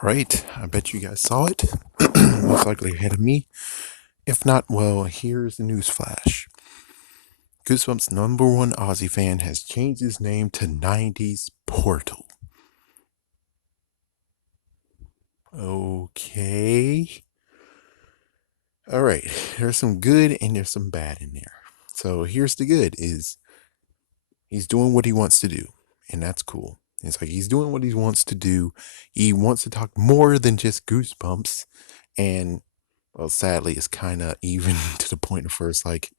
All right, I bet you guys saw it. Most likely ahead of me. If not, well, here's the news flash. Goosebumps' number one Aussie fan has changed his name to 90s Portal. Okay. All right, there's some good and there's some bad in there. So here's the good is he's doing what he wants to do, and that's cool. It's like he's doing what he wants to do. He wants to talk more than just Goosebumps, and well, sadly, it's kind of even to the point of where it's like,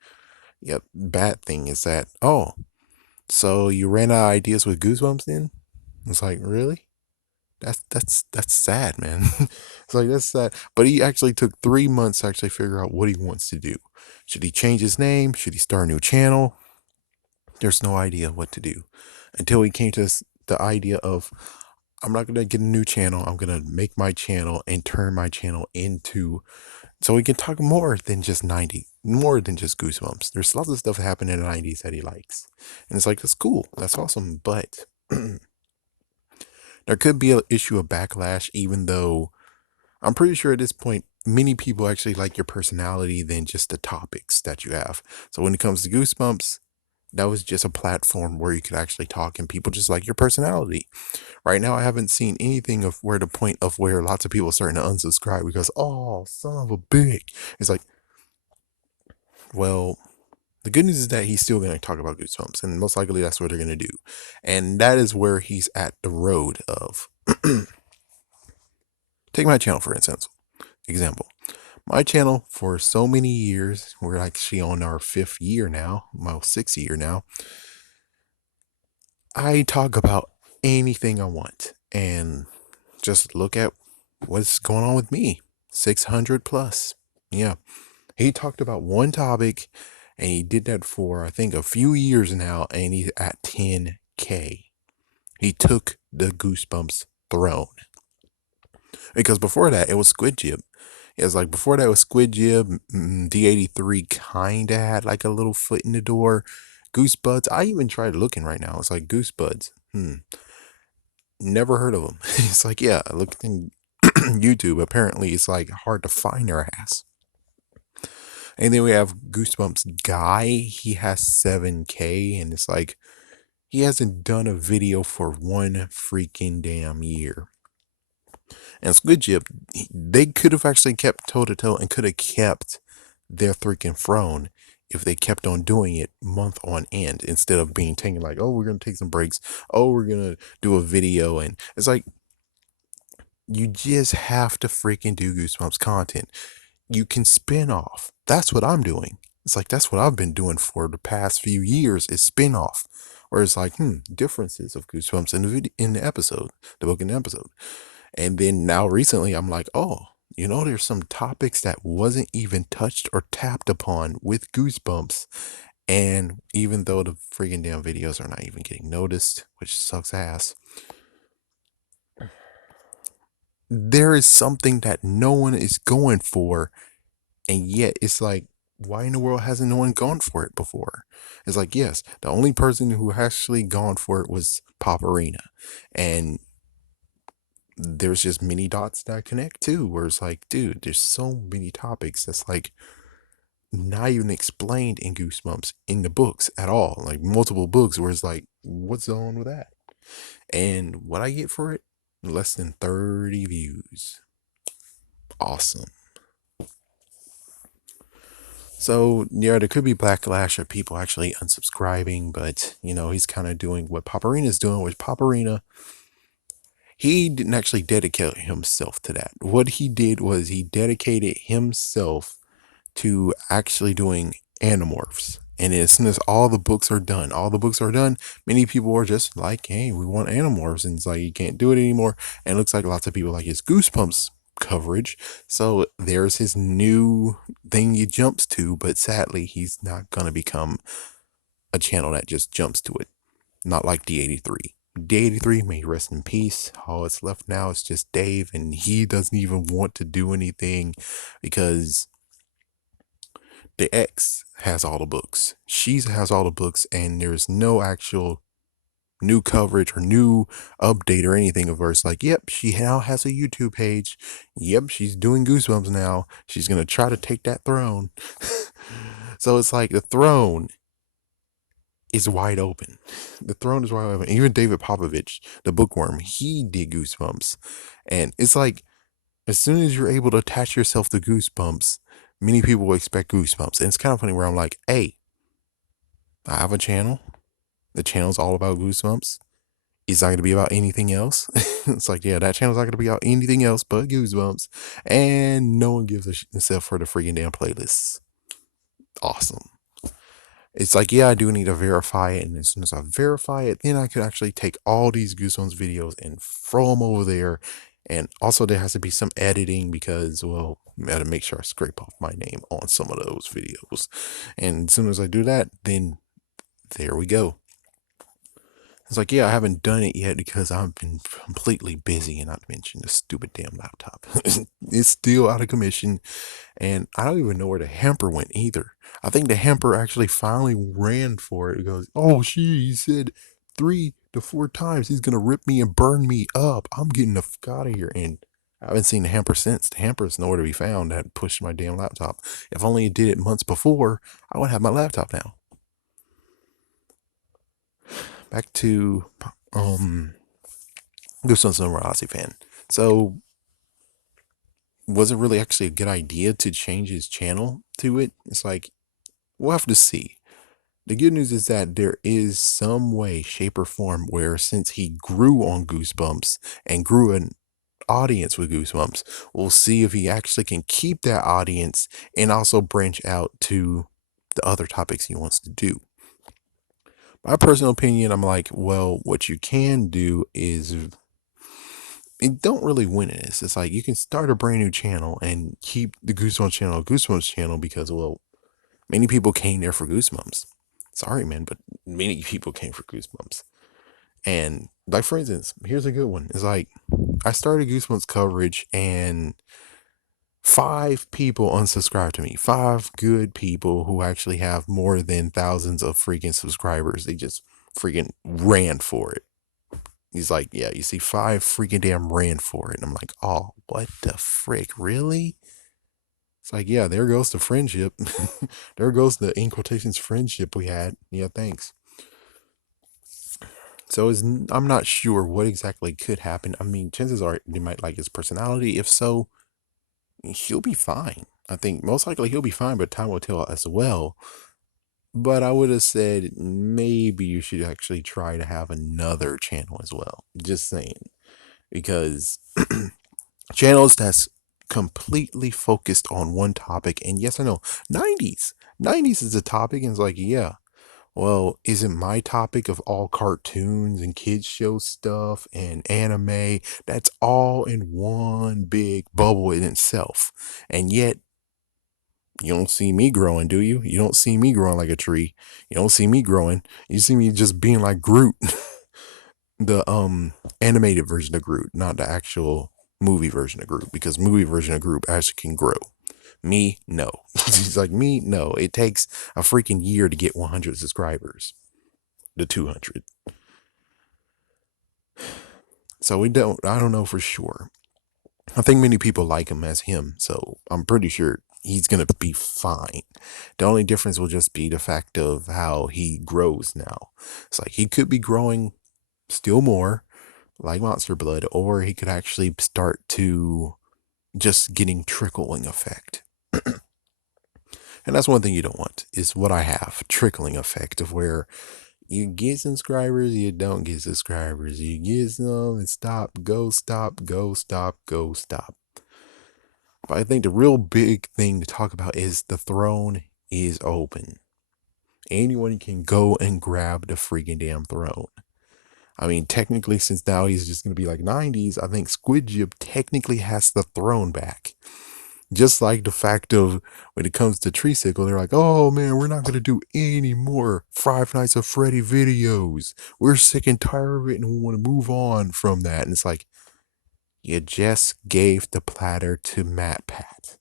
yep, bad thing is that, oh, so you ran out of ideas with Goosebumps then? It's like, really? That's sad, man. It's like that's sad. But he actually took 3 months to actually figure out what he wants to do. Should he change his name? Should he start a new channel? There's no idea what to do. Until he came to the idea of I'm not gonna get a new channel. I'm gonna make my channel and turn my channel into so we can talk more than just 90, more than just Goosebumps. There's lots of stuff that happened in the 90s that he likes. And it's like, that's cool. That's awesome. But there could be an issue of backlash, even though I'm pretty sure at this point, many people actually like your personality than just the topics that you have. So when it comes to Goosebumps, that was just a platform where you could actually talk and people just like your personality. Right now, I haven't seen anything of where the point of where lots of people are starting to unsubscribe because, oh, son of a bitch. It's like, well, the good news is that he's still going to talk about Goosebumps, and most likely that's what they're going to do. And that is where he's at the road of. Take my channel, for instance. Example. My channel, for so many years, we're actually on our 5th year now, my 6th year now. I talk about anything I want and just look at what's going on with me. 600 plus. Yeah. He talked about one topic and he did that for, I think, a few years now, and he's at 10K. He took the Goosebumps throne. Because before that, it was Squid Jib. It's like before that was Squid Jib. D83 kind of had like a little foot in the door. Goosebuds. I even tried looking right now. It's like Goosebuds. Never heard of them. It's like, yeah, I looked in YouTube. Apparently, it's like hard to find their ass. And then we have Goosebumps Guy. He has 7K, and it's like he hasn't done a video for one freaking damn year. And Squid Jib, they could have actually kept toe to toe and could have kept their freaking throne if they kept on doing it month on end instead of being taken like, oh, we're gonna take some breaks. Oh, we're gonna do a video, and it's like you just have to freaking do Goosebumps content. You can spin off. That's what I'm doing. It's like that's what I've been doing for the past few years is spin off. Where it's like, differences of Goosebumps in the video in the episode, the book in the episode. And then now recently I'm like, oh, there's some topics that wasn't even touched or tapped upon with Goosebumps. And even though the friggin' damn videos are not even getting noticed, which sucks ass, there is something that no one is going for, and yet it's like, why in the world hasn't no one gone for it before? It's like, yes, the only person who actually gone for it was Paparina, and there's just many dots that connect too, where it's like, dude, there's so many topics that's like not even explained in Goosebumps in the books at all, like multiple books, where it's like, what's on with that? And what I get for it, less than 30 views. Awesome. So yeah, there could be backlash of people actually unsubscribing, but he's kind of doing what Paparina's doing, which Paparina, he didn't actually dedicate himself to that. What he did was he dedicated himself to actually doing Animorphs. And as soon as all the books are done, many people are just like, hey, we want Animorphs. And it's like, you can't do it anymore. And it looks like lots of people like his Goosebumps coverage. So there's his new thing he jumps to. But sadly, he's not going to become a channel that just jumps to it. Not like D83. D83 may rest in peace. All it's left now is just Dave. And he doesn't even want to do anything because the ex has all the books. She has all the books, and there's no actual new coverage or new update or anything of her. It's like, yep, she now has a YouTube page. Yep, she's doing Goosebumps now. She's gonna try to take that throne. So it's like the throne is wide open. The throne is wide open. Even David Popovich, the bookworm, he did Goosebumps. And it's like, as soon as you're able to attach yourself to Goosebumps, many people will expect Goosebumps. And it's kind of funny where I'm like, hey, I have a channel. The channel's all about Goosebumps. It's not going to be about anything else. It's like, yeah, that channel's not going to be about anything else but Goosebumps. And no one gives a shit except for the freaking damn playlists. Awesome. It's like, yeah, I do need to verify it. And as soon as I verify it, then I could actually take all these Goosebumps videos and throw them over there. And also, there has to be some editing because, well, I got to make sure I scrape off my name on some of those videos. And as soon as I do that, then there we go. It's like, yeah, I haven't done it yet because I've been completely busy, and not to mention the stupid damn laptop. It's still out of commission, and I don't even know where the hamper went either. I think the hamper actually finally ran for it. It goes, oh, he said 3 to 4 times he's gonna rip me and burn me up. I'm getting the fuck out of here. And I haven't seen the hamper since. The hamper is nowhere to be found. I had pushed my damn laptop. If only it did it months before, I would have my laptop now. Back to Goosebumps numerosity fan. So, was it really actually a good idea to change his channel to it? It's like, we'll have to see. The good news is that there is some way, shape, or form where since he grew on Goosebumps and grew an audience with Goosebumps, we'll see if he actually can keep that audience and also branch out to the other topics he wants to do. My personal opinion, I'm like, well, what you can do is it don't really win in this. It's like you can start a brand new channel and keep the Goosebumps channel because, well, many people came there for Goosebumps. Sorry, man, but many people came for Goosebumps. And like, for instance, here's a good one. It's like I started Goosebumps coverage and 5 people unsubscribed to me. 5 good people who actually have more than thousands of freaking subscribers. They just freaking ran for it. He's like, yeah, you see, 5 freaking damn ran for it. And I'm like, oh, what the frick? Really? It's like, yeah, there goes the friendship. There goes the, in quotations, friendship we had. Yeah, thanks. So I'm not sure what exactly could happen. I mean, chances are they might like his personality. If so, he'll be fine. I think most likely he'll be fine, but time will tell as well. But I would have said maybe you should actually try to have another channel as well. Just saying. Because channels that's completely focused on one topic, and yes, I know 90s is a topic, and it's like, yeah, well, isn't my topic of all cartoons and kids show stuff and anime, that's all in one big bubble in itself. And yet you don't see me growing, do you? You don't see me growing like a tree. You don't see me growing. You see me just being like Groot. The animated version of Groot, not the actual movie version of Groot, because movie version of Groot actually can grow. Me, no. He's like, me, no. It takes a freaking year to get 100 subscribers to 200. So I don't know for sure. I think many people like him as him, so I'm pretty sure he's gonna be fine. The only difference will just be the fact of how he grows now. It's like he could be growing still more like Monster Blood, or he could actually start to just getting trickling effect. And that's one thing you don't want, is what I have, trickling effect, of where you get subscribers, you don't get subscribers, you get some and stop, go, stop, go, stop, go, stop. But I think the real big thing to talk about is the throne is open. Anyone can go and grab the freaking damn throne. I mean, technically, since now he's just going to be like 90s, I think Squid Jib technically has the throne back. Just like the fact of when it comes to Treesicle, they're like, oh man, we're not going to do any more Five Nights at Freddy videos. We're sick and tired of it and we want to move on from that. And it's like, you just gave the platter to MatPat.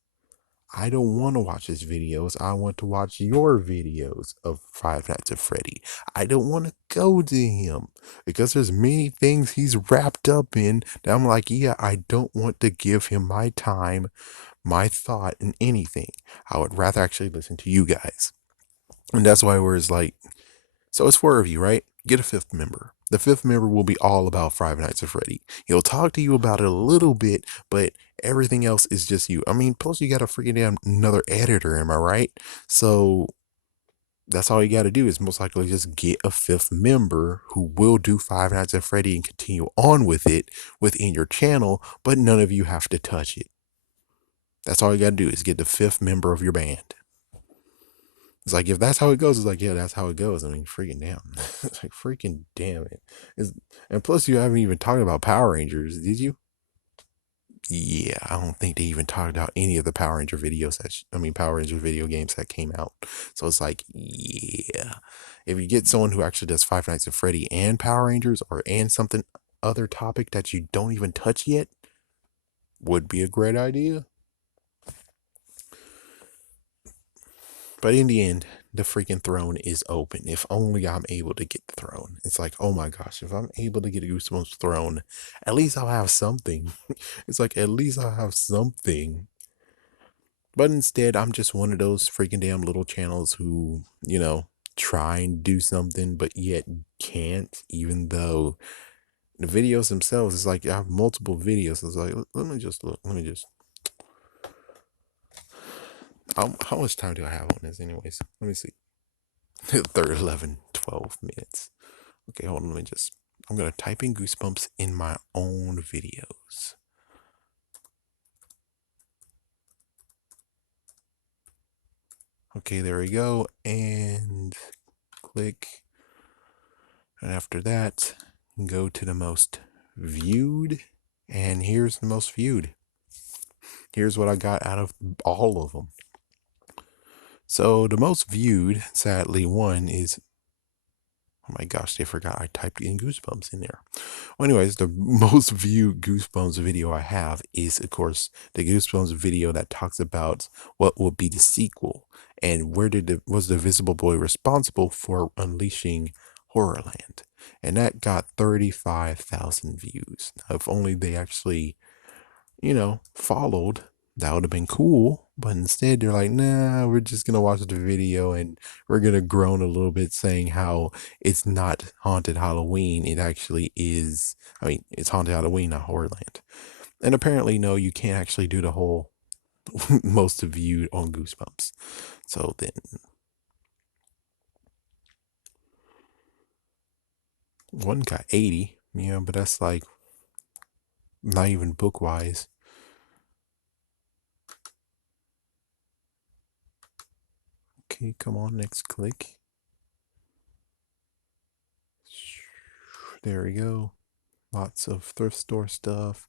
I don't want to watch his videos. I want to watch your videos of Five Nights at Freddy. I don't want to go to him because there's many things he's wrapped up in that I'm like, yeah, I don't want to give him my time, my thought, in anything. I would rather actually listen to you guys. And that's why we're like, so it's four of you, right? Get a fifth member. The fifth member will be all about Five Nights at Freddy. He'll talk to you about it a little bit, but everything else is just you. I mean, plus you got a freaking damn another editor, am I right? So that's all you got to do is most likely just get a fifth member who will do Five Nights at Freddy and continue on with it within your channel, but none of you have to touch it. That's all you got to do is get the fifth member of your band. It's like, if that's how it goes, it's like, yeah, that's how it goes. I mean, freaking damn. It's like, freaking damn it. And plus, you haven't even talked about Power Rangers, did you? Yeah, I don't think they even talked about any of the Power Ranger videos Power Ranger video games that came out. So it's like, yeah. If you get someone who actually does Five Nights at Freddy and Power Rangers and something other topic that you don't even touch yet, would be a great idea. But in the end, the freaking throne is open. If only I'm able to get the throne. It's like, oh my gosh, if I'm able to get a Goosebumps throne, at least I'll have something. It's like, at least I'll have something. But instead, I'm just one of those freaking damn little channels who, try and do something, but yet can't, even though the videos themselves, is like, I have multiple videos. It's like, let me just look. How much time do I have on this anyways? Let me see. 11, 12 minutes. Okay, hold on. I'm going to type in Goosebumps in my own videos. Okay, there we go. And click. And after that, go to the most viewed. And here's the most viewed. Here's what I got out of all of them. So the most viewed, sadly, one is, oh my gosh, they forgot I typed in Goosebumps in there. Well, anyways, the most viewed Goosebumps video I have is, of course, the Goosebumps video that talks about what will be the sequel and was the Visible Boy responsible for unleashing Horrorland. And that got 35,000 views. Now, if only they actually, followed, that would have been cool. But instead, they're like, nah, we're just going to watch the video and we're going to groan a little bit saying how it's not Haunted Halloween. It actually is. I mean, it's Haunted Halloween, not Horrorland. And apparently, no, you can't actually do the whole most viewed on Goosebumps. So then, one got 80. Yeah, but that's like not even book wise. Okay, come on, next click. There we go. Lots of thrift store stuff.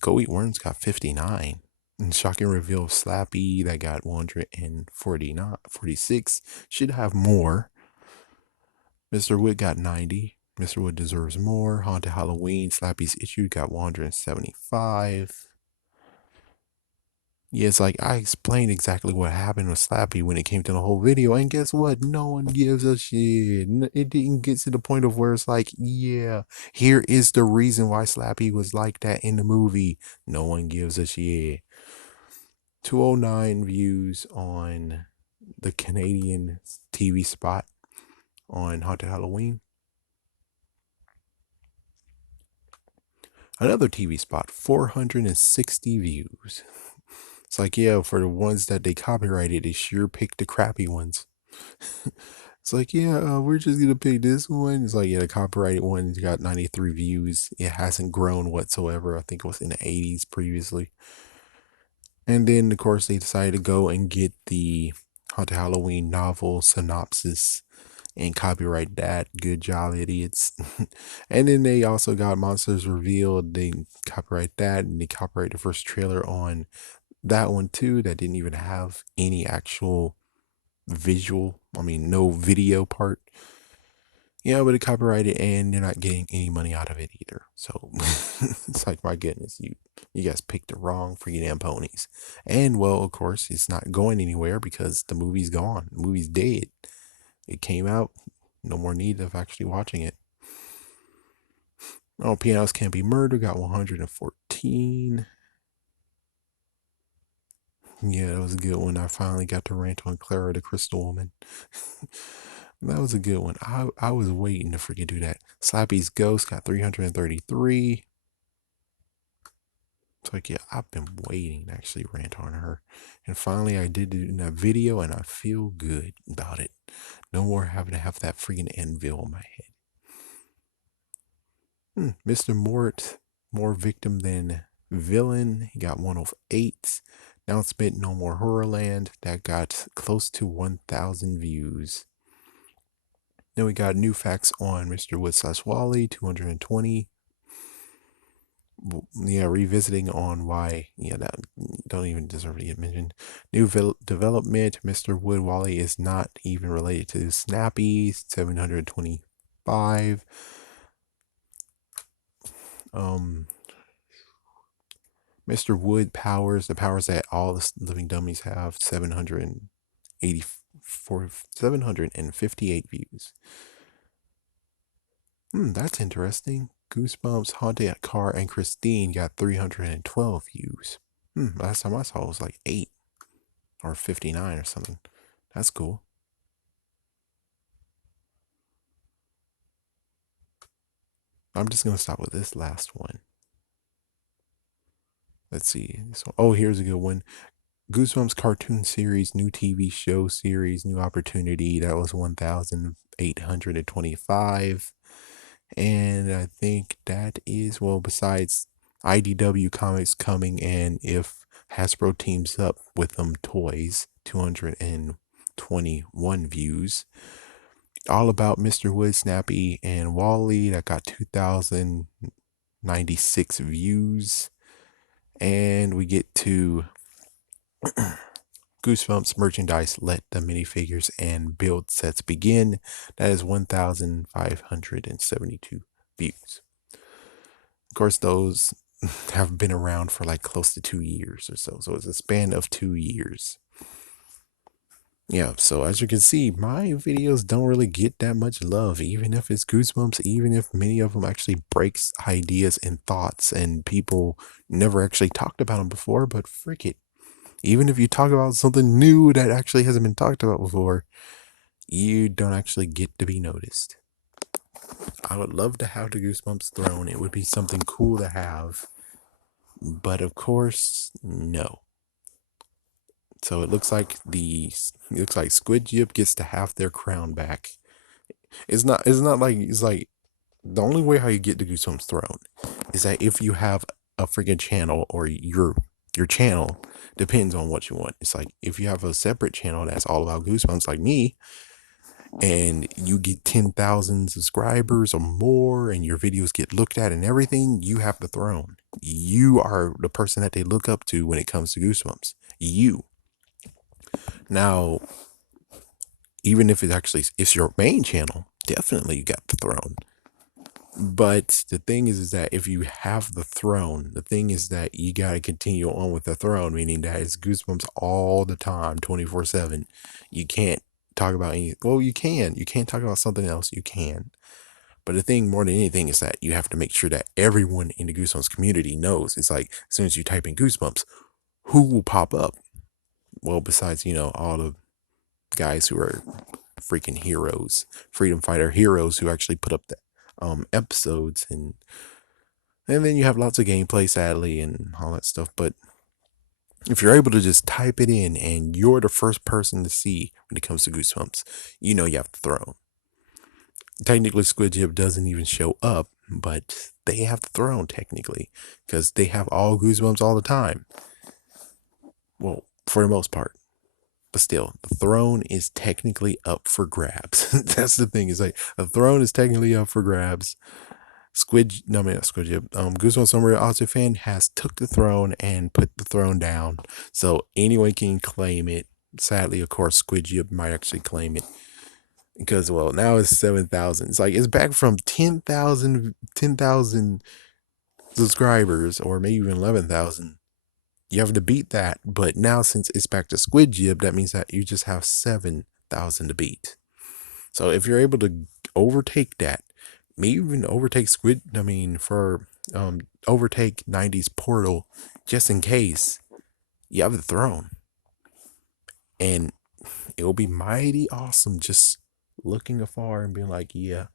Go Eat Worms got 59. And Shocking Reveal of Slappy that got 146. Should have more. Mr. Wood got 90. Mr. Wood Deserves More. Haunted Halloween. Slappy's Issue got 175. Yeah, it's like I explained exactly what happened with Slappy when it came to the whole video, and guess what? No one gives a shit. It didn't get to the point of where it's like, yeah, here is the reason why Slappy was like that in the movie. No one gives a shit. 209 views on the Canadian TV spot on Haunted Halloween. Another TV spot, 460 views. It's like, yeah, for the ones that they copyrighted, they sure picked the crappy ones. It's like, yeah, we're just gonna pick this one. It's like, yeah, the copyrighted one got 93 views. It hasn't grown whatsoever. I think it was in the 80s previously. And then, of course, they decided to go and get the Haunted Halloween novel synopsis and copyright that. Good job, idiots. And then they also got Monsters Revealed. They copyright that, and they copyright the first trailer on that one too. That didn't even have any actual no video part. Yeah, but it copyrighted, and you're not getting any money out of it either. So it's like, my goodness, You guys picked the wrong freaking damn ponies. And well, of course, it's not going anywhere because the movie's gone. The movie's dead. It came out. No more need of actually watching it. Oh, Pianos Can't Be Murdered got 114. Yeah, that was a good one. I finally got to rant on Clara the Crystal Woman. That was a good one. I was waiting to freaking do that. Slappy's Ghost got 333. It's like, yeah, I've been waiting to actually rant on her. And finally, I did it in that video, and I feel good about it. No more having to have that freaking anvil on my head. Mr. Mort, more victim than villain. He got 108. Now it's been No More Horrorland. That got close to 1,000 views. Then we got new facts on Mr. Wood / Wally, 220. Yeah, revisiting on why, yeah, that don't even deserve to get mentioned. New development, Mr. Wood Wally is not even related to Snappy, 725. Mr. Wood powers, the powers that all the living dummies have, 758 views. That's interesting. Goosebumps, Haunted Car, and Christine got 312 views. Last time I saw it was like 8 or 59 or something. That's cool. I'm just going to stop with this last one. Let's see. Oh, here's a good one. Goosebumps cartoon series, new TV show series, new opportunity. That was 1,825. And I think that is, well, besides IDW Comics coming and if Hasbro teams up with them toys, 221 views. All About Mr. Wood, Snappy, and Wally, that got 2,096 views. And we get to Goosebumps merchandise, Let the Minifigures and Build Sets Begin. That is 1,572 views. Of course, those have been around for like close to 2 years or so. So it's a span of 2 years. Yeah, so as you can see, my videos don't really get that much love, even if it's Goosebumps, even if many of them actually breaks ideas and thoughts and people never actually talked about them before, but frick it. Even if you talk about something new that actually hasn't been talked about before, you don't actually get to be noticed. I would love to have the Goosebumps throne. It would be something cool to have. But of course, no. So it looks like Squid Jib gets to have their crown back. It's not like the only way how you get the Goosebumps throne is that if you have a freaking channel or your channel depends on what you want. It's like if you have a separate channel that's all about Goosebumps like me and you get 10,000 subscribers or more and your videos get looked at and everything, you have the throne. You are the person that they look up to when it comes to Goosebumps. You. Now, even if it's your main channel, definitely you got the throne. But the thing is that if you have the throne, the thing is that you got to continue on with the throne, meaning that it's Goosebumps all the time, 24/7. You can't talk about well, you can. You can't talk about something else. You can. But the thing more than anything is that you have to make sure that everyone in the Goosebumps community knows. It's like as soon as you type in Goosebumps, who will pop up? Well, besides, all the guys who are freaking heroes, freedom fighter heroes who actually put up the episodes and then you have lots of gameplay, sadly, and all that stuff. But if you're able to just type it in and you're the first person to see when it comes to Goosebumps, you have the throne. Technically, Squid Jib doesn't even show up, but they have the throne technically because they have all Goosebumps all the time. Well, for the most part. But still, the throne is technically up for grabs. That's the thing. Is like the throne is technically up for grabs. Not Squid Jib. Goosebumps Summer Austin fan has took the throne and put the throne down, so anyone can claim it. Sadly, of course, Squid Jib might actually claim it because now it's 7,000. It's like it's back from 10,000 subscribers, or maybe even 11,000. You have to beat that. But now, since it's back to Squid Jib, that means that you just have 7,000 to beat. So if you're able to overtake that, maybe even overtake Squid, I mean, overtake 90s Portal, just in case, you have the throne. And it will be mighty awesome just looking afar and being like, yeah.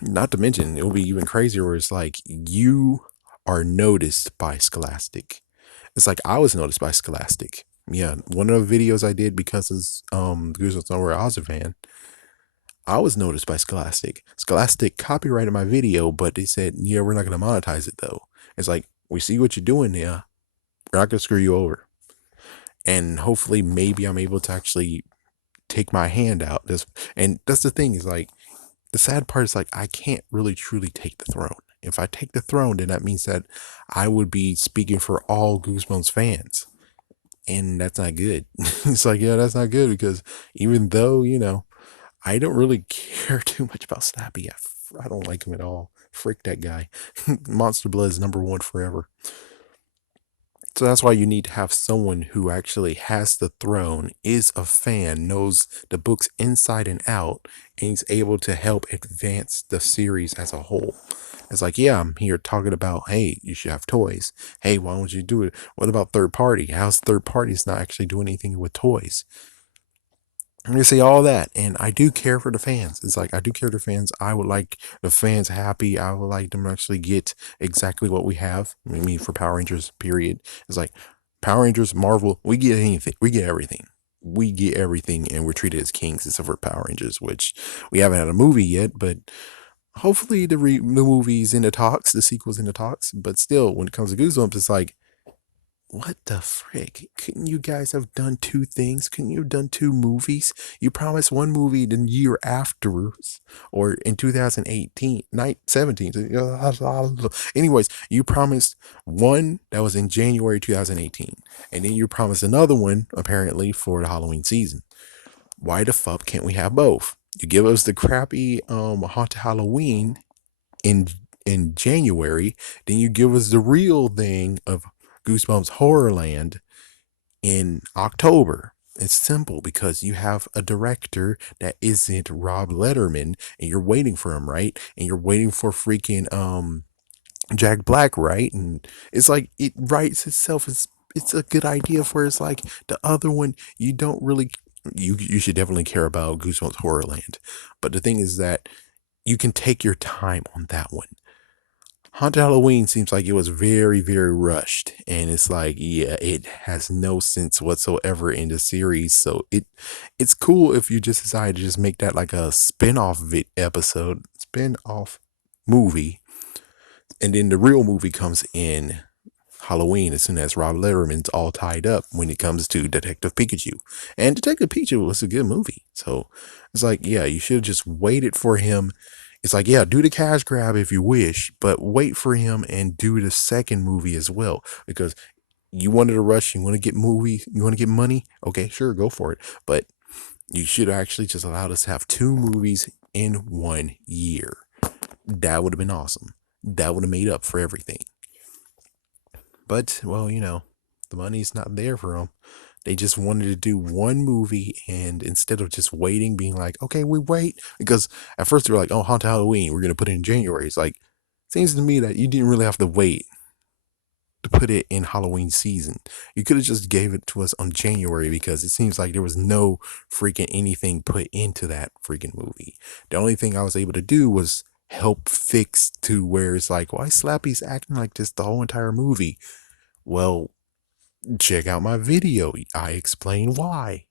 Not to mention, it will be even crazier where it's like you are noticed by Scholastic. It's like I was noticed by Scholastic. Yeah, one of the videos I did because of Goosebumps Nowhere Ozavan, I was noticed by Scholastic. Scholastic copyrighted my video, but they said, yeah, we're not going to monetize it though. It's like, we see what you're doing there. We're not going to screw you over. And hopefully, maybe I'm able to actually take my hand out. And that's the thing, is like, the sad part is like, I can't really truly take the throne. If I take the throne, then that means that I would be speaking for all Goosebumps fans. And that's not good. It's like, yeah, that's not good, because even though, I don't really care too much about Slappy. I don't like him at all. Frick that guy. Monster Blood is number one forever. So that's why you need to have someone who actually has the throne, is a fan, knows the books inside and out, and he's able to help advance the series as a whole. It's like, yeah, I'm here talking about, hey, you should have toys. Hey, why don't you do it? What about third party? How's third parties not actually doing anything with toys? You see all that, and I do care for the fans. It's like, I do care for the fans. I would like the fans happy. I would like them to actually get exactly what we have. I mean, for Power Rangers, period. It's like Power Rangers, Marvel, we get anything. We get everything. We get everything, and we're treated as kings, except for Power Rangers, which we haven't had a movie yet, but hopefully the movie's in the talks, the sequel's in the talks. But still, when it comes to Goosebumps, it's like, what the frick? Couldn't you guys have done two things? Couldn't you have done two movies? You promised one movie the year afterwards, or in 2018, 17. Anyways, you promised one that was in January 2018, and then you promised another one, apparently, for the Halloween season. Why the fuck can't we have both? You give us the crappy Haunted Halloween in January, then you give us the real thing of Goosebumps Horrorland in October. It's simple, because you have a director that isn't Rob Letterman, and you're waiting for him, right? And you're waiting for freaking Jack Black, right? And it's like, it writes itself. It's a good idea for, it's like the other one, you don't really, you should definitely care about Goosebumps Horrorland. But the thing is that you can take your time on that one. Haunted Halloween seems like it was very, very rushed, and it's like, yeah, it has no sense whatsoever in the series. So it's cool if you just decide to just make that like a spin-off spin-off movie, and then the real movie comes in Halloween, as soon as Rob Letterman's all tied up when it comes to Detective Pikachu. And Detective Pikachu was a good movie. So it's like, yeah, you should have just waited for him. It's like, yeah, do the cash grab if you wish, but wait for him and do the second movie as well. Because you wanted to rush, you want to get you want to get money. Okay, sure, go for it. But you should actually just allowed us to have two movies in 1 year. That would have been awesome. That would have made up for everything. But, well, the money's not there for them. They just wanted to do one movie, and instead of just waiting, being like, okay, we wait. Because at first they were like, oh, Haunted Halloween, we're going to put it in January. It's like, seems to me that you didn't really have to wait to put it in Halloween season. You could have just gave it to us on January, because it seems like there was no freaking anything put into that freaking movie. The only thing I was able to do was help fix to where it's like, why Slappy's acting like this the whole entire movie? Well, check out my video. I explain why.